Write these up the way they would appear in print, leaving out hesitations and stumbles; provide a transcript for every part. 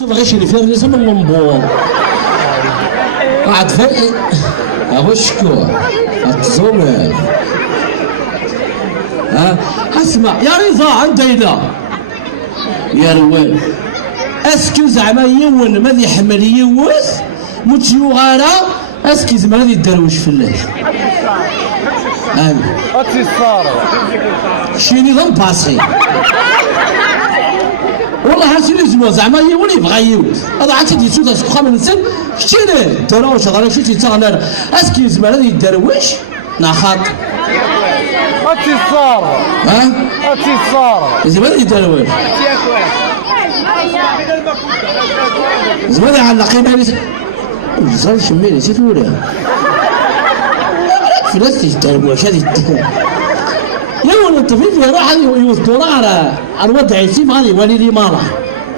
تبغيش اللي فيها لازم المنبوض قاعد فايق ابو الشكور التزومر ها اسمع يا رضا عندنا يا روان اسكو زعما يون ما يحمل يوث متيوغارا اسكو زعما غادي يدروش في الليل امين اتصال شي نظام باسي والله هاسي لازم زعما يون يبغى يوث هذا عاد تدي سودا سخا من السن شتيني دروش هذا شي تيتغنر اسكو زعما غادي يدروش ناخاط اتصال ها اتصال زعما غادي يدروش زعما على قيمه وزال شميني تفوري فلوس تدروش هذه يا ولد الطفل راح يوصلوا على الوضع يسيب غادي يولي لي مالا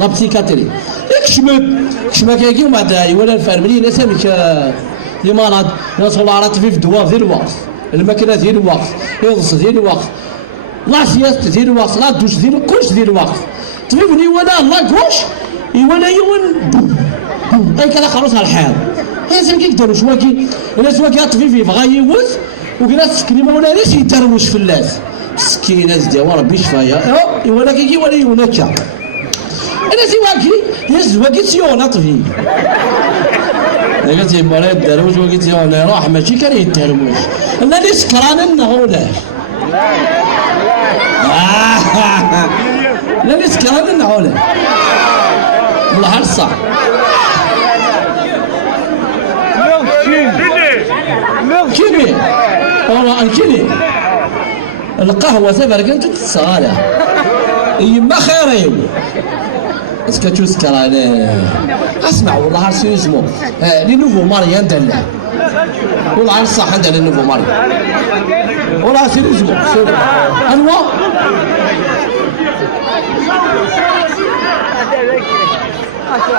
لا بسيكاتري كشمك كيجي بعد يولي الفارملي ناس هذيك لي مالاد ناس والله راه في الدواء ديال الوقت الماكله ديال الوقت يوص ديال الوقت لا سياست ديال الوقت لا دوش ديال كلشي ديال الوقت تفهمني ولا لا كوش ولا يون اي كذا خلاص على الحال لازم كيقدروا شواكي الناس واكي الطفيفي بغا يوث وكناس سكري ما ولا ليش يدروش في الناس مسكين ناس ديال وربي يشفايا ولا كيجي ولا يوناكا الناس واكي يز واكي تيونا طفي قلت يبغى يدروش واكي تيونا يروح ماشي كان يدروش انا اللي سكران النهوله لا اللي سكران النهوله والله هرصه كيني والله الكيني القهوة سافر كنت تصالح يما خيرين اسكو تسكر على اسمع والله هرسو اسمه لي نوفو ماري عندنا والله الصح عندنا نوفو ماري والله سير اسمه انوا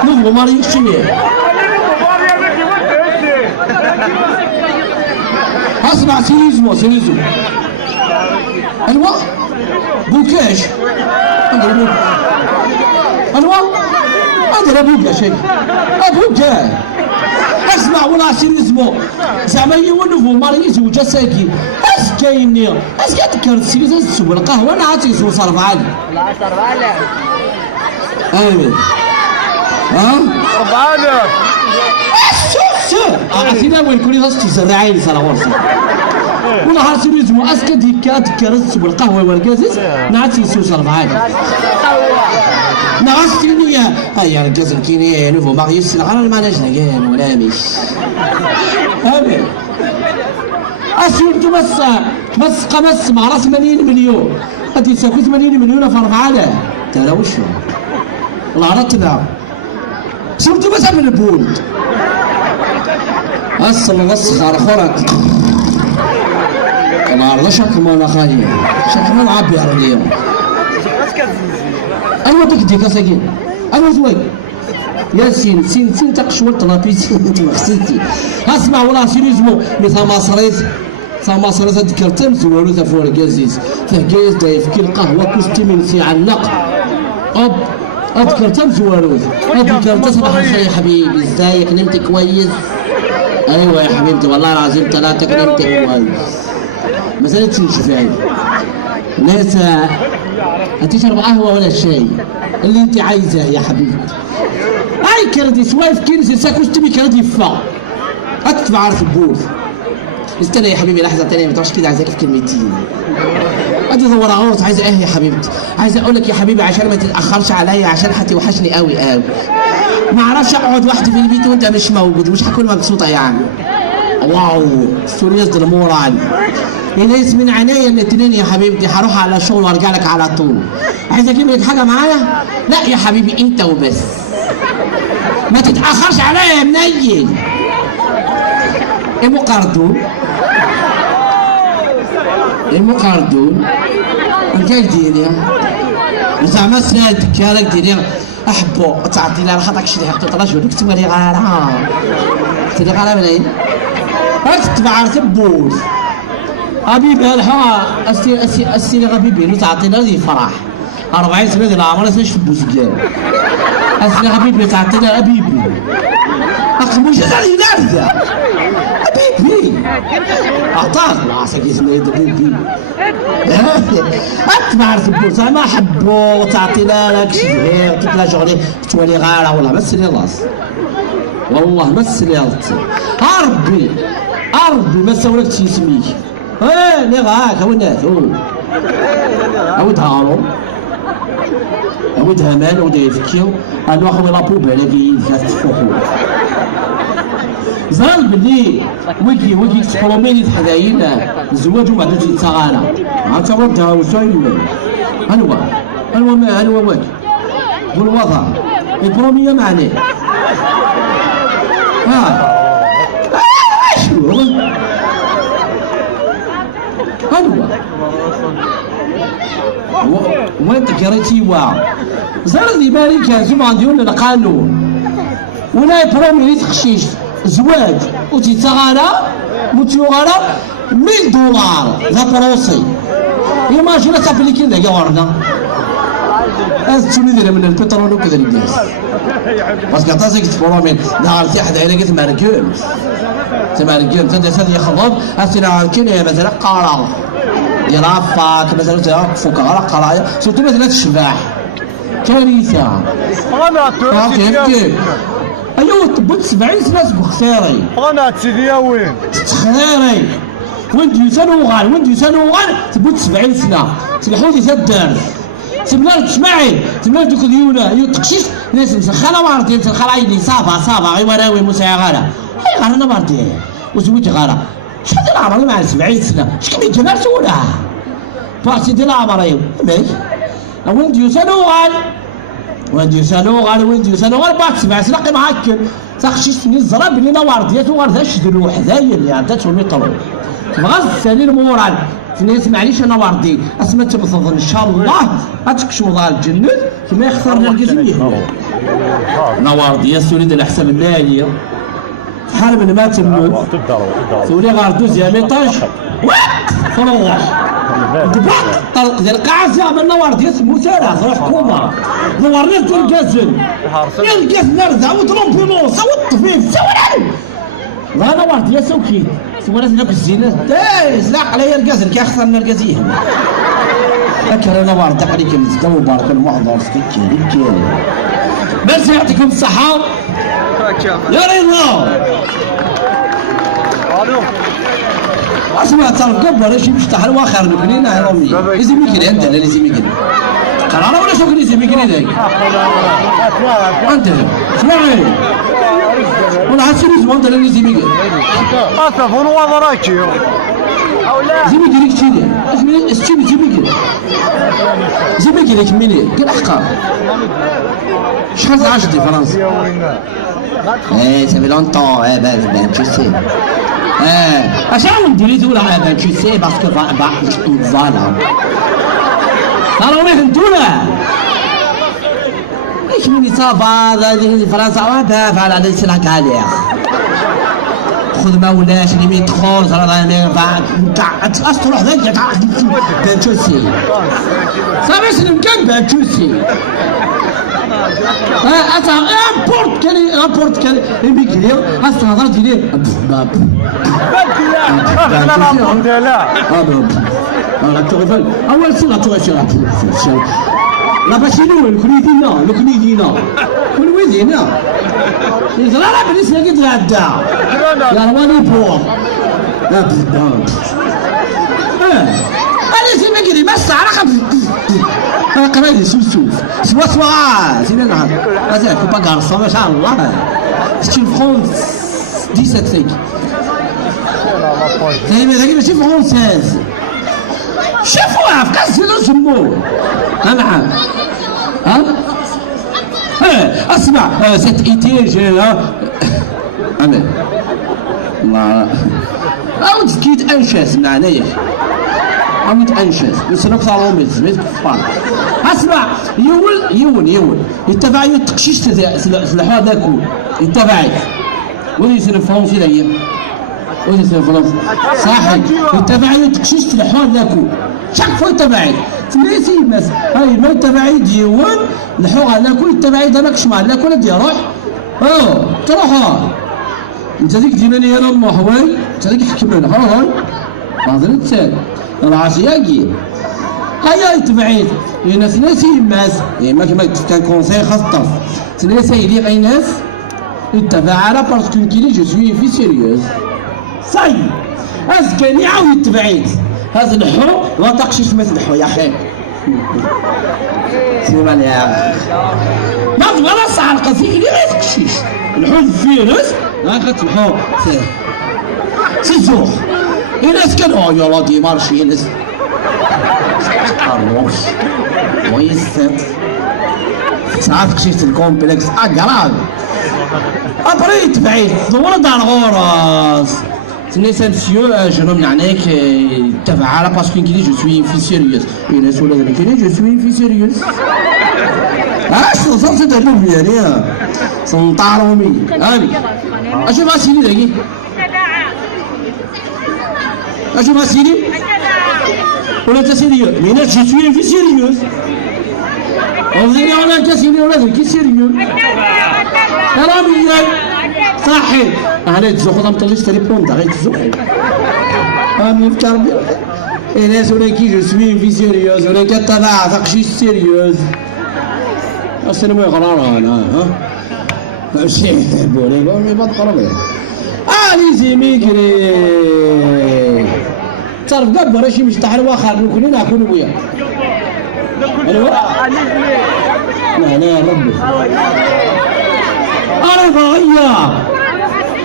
نوفو ماري يشتمي اسمع سيريزمو انوا بوكاش انوا ادري بوكا شيء ابوكا اسمع والله سيريزمو زعما يولفوا ماريز وجا ساكي اسكايني اسكا تكرت سيريز تسوق القهوه انا عاد تيسوق صرف عالي لا صرف عالي امين ها 4000 عرفتينا وين كوني خاصك تزرعين صراحه والله هرسي لازم اسكا ديكات كرس بالقهوه والكاسس نعطي سوس 40 نعطيني يا الكاس الكيني نوفو ماريوس العرا ما لاش نقال ولا مش امين اسيرتو بس قمص مع راس 80 مليون غادي تساوي 80 مليون في 4 ترى وشو والله عرفتنا شفتوا بس من البولد اصلا مسخر خرج ما عرضش كمان خالي شكله معبي على اليوم ايوا ديك اساكين انا زوين يا سين تقشور طلابيتي انت مخسيتي اسمع والله سيريزمو مثل ما صريت ثما صريت ذكرت مزولو تفور كازيز فكاز دايف كي القهوه كوستي من سي علق اذكرت مزولو اذكرت صباح الخير يا حبيبي ازيك نمت كويس ايوه يا حبيبتي والله العظيم 3 نمت كويس ما زالت نشوف يعني ناس هتشرب قهوه ولا شاي اللي انت عايزاه يا حبيبتي اي كردي سوايف كنز ساكوش تبي كردي فا ادفع عارف البوث استنى يا حبيبي لحظه ثانيه ما تعرفش كده عايزاك في كلمتين ادي دور غلط عايزه ايه يا حبيبتي عايزه اقول لك يا حبيبي عشان ما تتاخرش عليا عشان هتوحشني قوي ما اعرفش اقعد وحدي في البيت وانت مش موجود مش هكون مبسوطه يعني واو ستوريز دلمور علي الناس من عينيا الاثنين يا حبيبتي هروح على الشغل وارجع لك على طول عايز اجيب لك حاجه معايا لا يا حبيبي انت وبس ما تتاخرش عليا يا منيل المقردون الكاك ديالي زعما سالتك كارك ديالي احبو تعطي لها خاطرك شي حطيت رجل كتب لي غاره تدي غاره منين تتبع تبوس حبيبي الها السي غبيبي تعطينا لي فرح 40 سنه ديال العمر ما في بوسكان أصل حبيبي تعطينا حبيبي أقسم مش هذه نافذة حبيبي أعطاك راسك اسمه حبيبي أنت ما عرفت بوسة ما حبوا تعطينا لك شي تطلع شغلي تولي غارة والله بس لي راس والله بس لي راسي ربي ما سولك شي سميك لي غاك هو الناس عاود هارو عاود همان عاود يفكيو هادو اخويا لابوب على في فوقو زرال بلي ويكي تحروميني تحداين الزواج وما عندوش يتغانا عرفت ردها وشاين هلوا واك والوضع البرومية معني شو وانت كريتي زرد لي بالي كان زعما ديال القانون ولا برومي تخشيش زواج وتيتغانا متيوغانا $1000 ذا بروسي ايماجينا تابليكي ذاك ورنا تولي دايره من البترول وكذا الناس باسكو عطاتك برومي نهار تحت على قلت ماركول تماركول تدي يخضب اسنا كاين مثلا قرار ديال رافاك مثلا فوق على قرايه سورتو مثلا الشباح كارثه ايوا طبت 70 سنه بخساري انا سيدي وين خيري وين سنوغان تبوت 70 سنه تلحودي تدار تملا تسمعي تملا دوك ديونا يتقشيش ناس مسخنه مارتين الخرايدي صافا غير وراوي مساغره هي غانا مارتين وزوج غانا شحال العمر مع 70 سنه شكون يجينا سولا باسي ديال العمر ماشي وين ديو سنوغان بعد 7 سنين قيم هاك تخشيشني الزراب اللي نوارديات وغاداش ديرو حدايا اللي عندها تولي طلب تبغى السالي المورال فنيس معليش انا واردي اسمع تبصد ان شاء الله غتكشوا ظهر الجنود كما يخسرنا الكزميه نواردي سوليد على حساب الماليه حارب اللي ما تمو سولي غاردوز يا ميطاش فروح دبق طلق ديال القاعه زعما النواردي اسمو سالا روح حكومه نورنا الكازن الكاز نرزع وترومبونوس والطفيف سوالف لا نواردي سوكي سوالف ذاك الزينه زلاق عليا الكازن كيخسرنا الكازيه اكل نوارد عليكم مزدو بارك المحضر سكيكي بس يعطيكم الصحه يا رضا اسمع تركب ولا شي مشطح الواخر نكلينا يا رومي لازم يجري انت لازم يجري قرار ولا شو لازم يجري ذاك انت اسمعي ولا حسيت زمان انت لازم يجري اصلا وضراكي زي ما يجري كثير اسمي الشيب زي ما يجري كميني كل احقار شحال عاشت في فرنسا سافي لونطون ben tu sais عشان نديري تقول ben tu sais parce que voilà قالوا ليه انتونا ايش مني صافا هذه فرنسا وهذا على هذا يسلك عليه خذ ما ولاش اللي ميدخل راه تاع تروح ذاك تاع ben tu sais صافي شنو كان ben tu sais امبورت كان يميكري هسه هضرت ليه لا تغفل اول سنه تغفل لا باشينو الكنيدينا والويدينا يزرع لا بالنسبه كي تغدا يا رواني بور allez c'est ميكري بس عرق قرايدي شوف سوا زين نهار هذا كوبا غارسون ما شاء الله سي فرونس 17 فيك هذاك ماشي فرونسيز شوفوها في كاس ديال الجمهور نعم اسمع زيت ايتيج انا ما عاود كيت انشاس معنا يا اخي عاود انشاس وسلوك صالوميت سميت كفار اسمع يول يتبعي التقشيش سلاحها ذاكو يتبعي وين يصير فرنسي ليا وين يصير فرنسي صاحي يتبعي التقشيش سلاحها ذاكو شاك فوا تبعي تنسي الناس هاي ما تبعي ديوان الحوغ على كل تبعي داك شمال لا كل دي روح تروح انت ديك ديناني انا المحوي انت ديك حكمنا هاي هذا التال العشياقي هاي تبعيد الناس ناسي الناس ما كما كان كونساي خاص الطرف تنسي يدي غير ناس يتبع على باسكو كيلي جو سوي في سيريوز صاي اسكاني عاود تبعيد هذا الحو ما تقشيش ما تنحو يا اخي سيمان يا ما تبغى صح القصيد اللي ما تقشيش الحو الفيروس هاكا تنحو سيزوخ الناس كانوا يلا دي مارشي الناس الروش ويستر ساعات كشيت الكومبلكس اقراد ابريت بعيد ولد على الغرس تنسى مسيو جنوم نعناك تبع على باسكو كيلي جو سوي في سيريوس الناس ولاد كيلي جو سوي في سيريوس اش وصلت تدلو يعني سنطارومي هاني اشوف اسيني دقي اشوف اسيني ولا تسيريوس مين جو سوي في سيريوس وزيني ولا تسيري ولا ذكي سيريوس كلامي صحيح انا تزوق ما تطلعش تليفون دا غير تزوق امي في تربي الناس ولا كي جو سوي في سيريوس ولا كتبع تقشي سيريوس اصلا ما يقرا انا ها ماشي بوري ما ما تقرا علي زيميكري تعرف قبل شي مش تحر واخر كلنا ناكل وياه لا لا ربي انا بغيا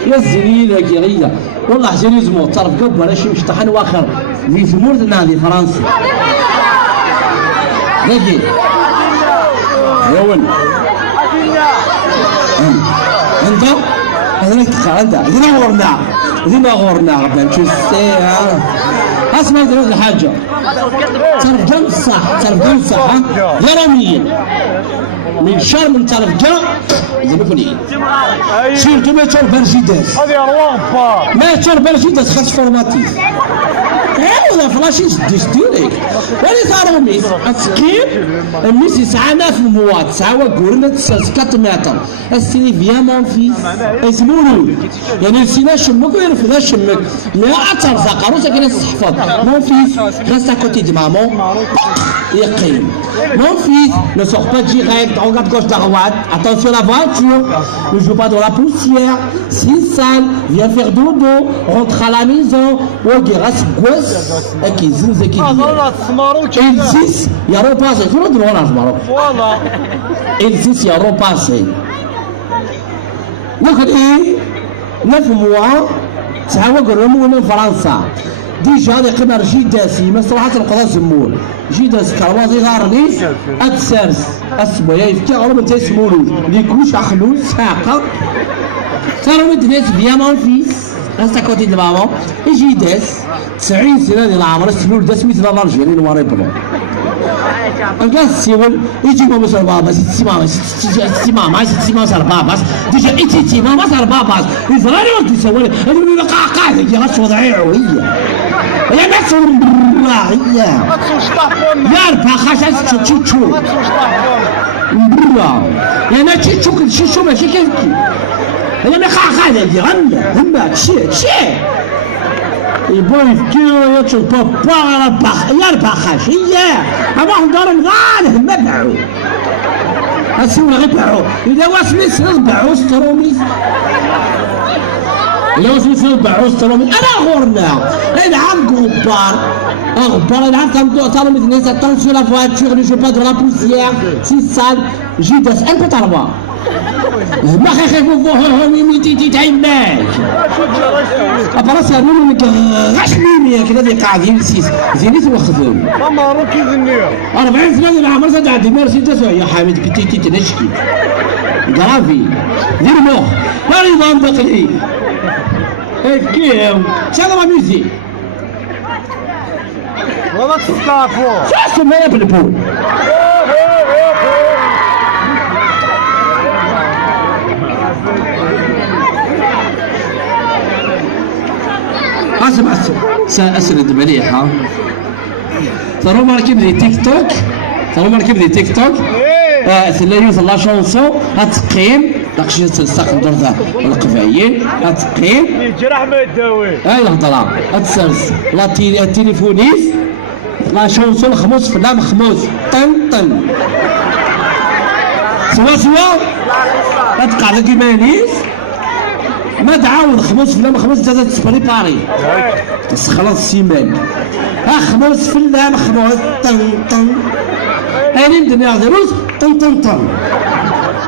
يا زميلك يا غيا والله حسين يزمو تعرف قبل ايش مشطحن واخر في زمور نادي فرنسا نجي يوين انت هذا غورنا غدا نشوف اسمع دروس الحاجه ترجم صح غراميين من شهر من ترجم زبفني سيرتو ما تشوف برجيداس هذه ارواح ما تشوف برجيداس خاص فورماتيف ولا فلاشيش ديستيريك ولي صاروا ميس اسكيب ميس يسعانا في المواد سعوا قرنا 4 متر السيني فيامون فيس اسمولو يعني السينا شمك ويرفض شمك ما اثر سقروسه كان الصحفات مون فيس رeste à côté de maman يقيم mon fils ne sort pas direct regarde gauche droite attention à la voiture ne joue pas dans la poussière si sale viens faire dodo rentre à la maison وقراس قوس اكي زنزة كي الزيس يا رو باسي كل دول وانا اسمارو الزيس يا رو باسي ناخد ايه 9 mois تعاوى قرمو من فرنسا ديجا هذه قمر جيداسي مصلحة القضاء زمول جيداس كروازي غارنيس اتسارس اسمو يا يفكي غرم انت يسمولو ليكوش اخلو ساقا كانوا مدناس فيامون فيس راستا كوتي دو مامون يجي داس 90 سنه ديال العمر السنول داس مثل الرجال نواري بلون الكاس السيول يجي ماما صار بابا ستي ماما صار بابا ديجا ايتي ماما صار بابا يزراني وقت يسوي انا قاعد يا غاش وضعيه عويه يا ناس والله ما تسوش طاحون يا ربا خاص تشوتشو ما تسوش طاحون والله يا ناس تشوك شو ماشي كيفكي انا ما قاعد عندي غنى تشي يبغوا يفكروا يطلب بابا على يا الباخاش اياه اما دار الغالي ما باعوا السوله غير باعوا اذا واسميس باعوا ستروميس اذا واسميس باعوا ستروميس انا غورنا العب غبار العب كم تعلم الناس attention la voiture ne joue pas dans la poussière si sale جيداس un peu تربا ما خيخيفوا ميتي تعيماك أبرا سارون لك غشميني كذا ذي قاعدين زينيت وخذوهم ماما روكي ذنيا 40 سنة من عمر سد عندي مارس تسوى يا حامد كتي تنشكي قرافي دير مخ ما نظام بقلي كيف شغل ما ميزي وما تستعفوا شو اسمه بالبول اسمع سأسرد مليحة صاروا ماركين دي تيك توك صاروا ماركين دي تيك توك سلايوز لا شونسون غتقيم داكشي تلصق الدرزه والقفايين غتقيم يجرح ما يداوي هاي الهضره غتسرس لا التليفونيس لا شونسون خموس فلا مخموس طن سوا غتقع لك كيمانيس ما تعاود خموس فلا مخموس انت تسبريباري تسخلص السيمان ها خموس فلا مخموس طن هاني ندير دروس طن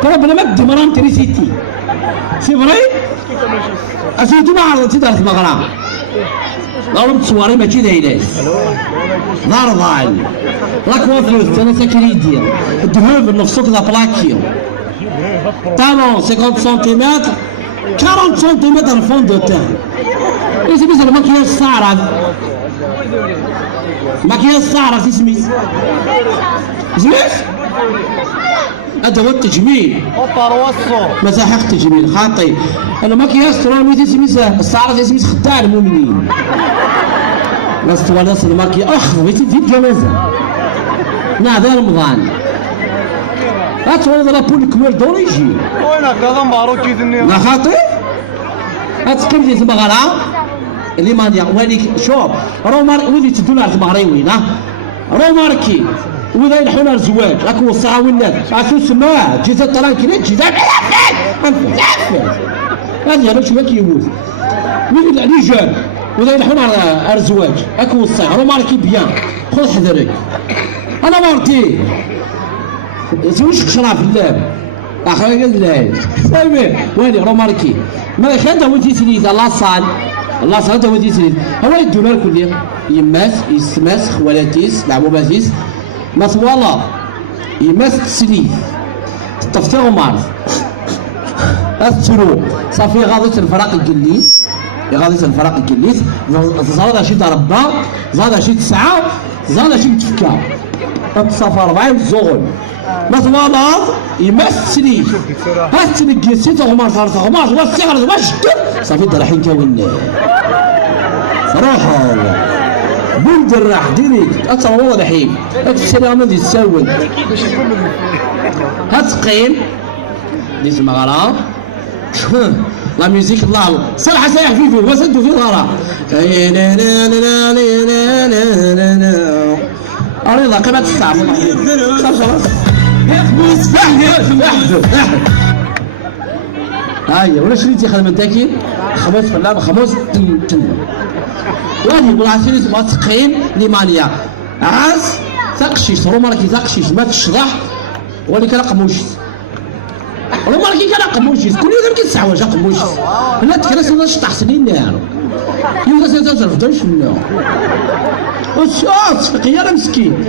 ترى بلا ما تدمران تريسيتي سي فري اسيتو ما عرفتي دارت المغرب ضرب تصواري ماشي دايلاش نار ضايل لا كوافلوس انا ساكريديا الدهون بالنفسوك ذا بلاكيو طالون 50 سنتيمتر 40 سنتيمتر فون دو تان ايش بيصير الماكياج الصعرة الماكياج الصعرة سميت زويش هذا هو التجميل مساحق التجميل خاطي انا ماكياج تروني تسميت الصعرة تسميت خداع المؤمنين ناس تواليص الماكياج بيتي في الجنازة هذا رمضان هاتولد لابول كمال دوريجين وينك هذا مبروك يزني لا خاطي هاتقيم دي المغرب اللي مانيا وهذيك شوف رومار ولي تدل على المغرب وين روماركي وإذا يلحون الزواج راكو وصاها ولاد راكو سماع جيت الطلاق جيت هذه باش ما كيموت وين عليه جاب وإذا يلحون على الزواج راكو وصاها روماركي بيان خذ حذرك انا مرتي زوج شرا في اللاب اخي قال لا سامي ويلي روماركي ما كان هو تيسليت الله صال الله صال هو تيسليت هو الدولار كل يماس يسماس خوالاتيس لعبوباتيس ما طوالا يماس تسليت تطفتيغ مارس أثرو صافي غاضت الفراق الجليس غاضت الفراق الجليس زاد شي ضربة زاد شي تسعة زاد شي تفكا تصافى 40 زغل ما طوالا يماس تسليت هات تلقي سيت غمار صارت غمار والصغر واش صافي رايحين كاون صراحة بولد الراح ديريكت اتصل والله الحين هاك السلام اللي تساول هتقيم ديت المغرب لا ميوزيك الله صراحة سايح فيفو وسدوا في الغرام أريضا كما تستعب خلاص هاي ولا شريتي خدمة تاكي خمس فلان خمس تن واني بالعسيري تبغى تقيم لمانيا عاز تقشيش روماركي تقشيش ما تشضح ولي كان قموشيس روماركي كان قموشيس كل يوم كيتسعوج قموشيس لا تكرس ولا شطح سنين نارو يوم تتصرف دوش منو وشوف تفقي انا مسكين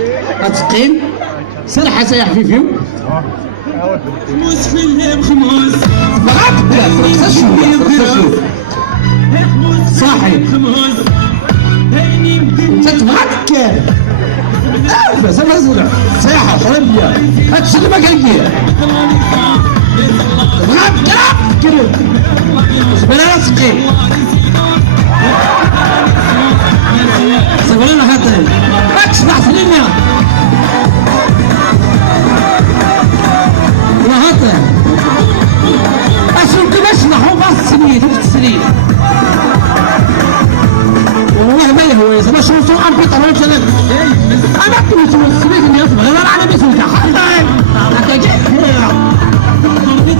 تقيم سير حسايح فيفيو خموس فيهم خموس معاك فرقصة شوية صاحي انت تفكر عارفه زعما زرع ساحه حريه هادشي اللي ما كاين تفكر زباله تقي زباله هاتي اكسبح سنينيا ولا هاتي اشوف كيفاش نحو باص السنين في السنين والله ما يهوى زعما شوفوا عن في طريق سنة انا كنت مسؤولية اللي يصبح غير انا مسؤولية حقا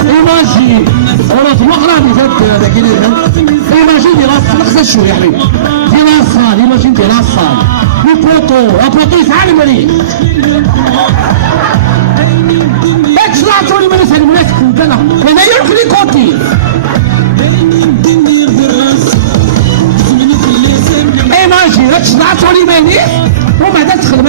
ايماجي ولا في الاخرى اللي فات لكن ايماجي دي راس نقص شو يا حبيبي دي راسها ايماجي دي راسها البروتو يسعى المريض اكسلاتوا لي من يسعى المناسك كنا لما يروح لي كوتي ايماجي اكسلاتوا لي مني وما تدخل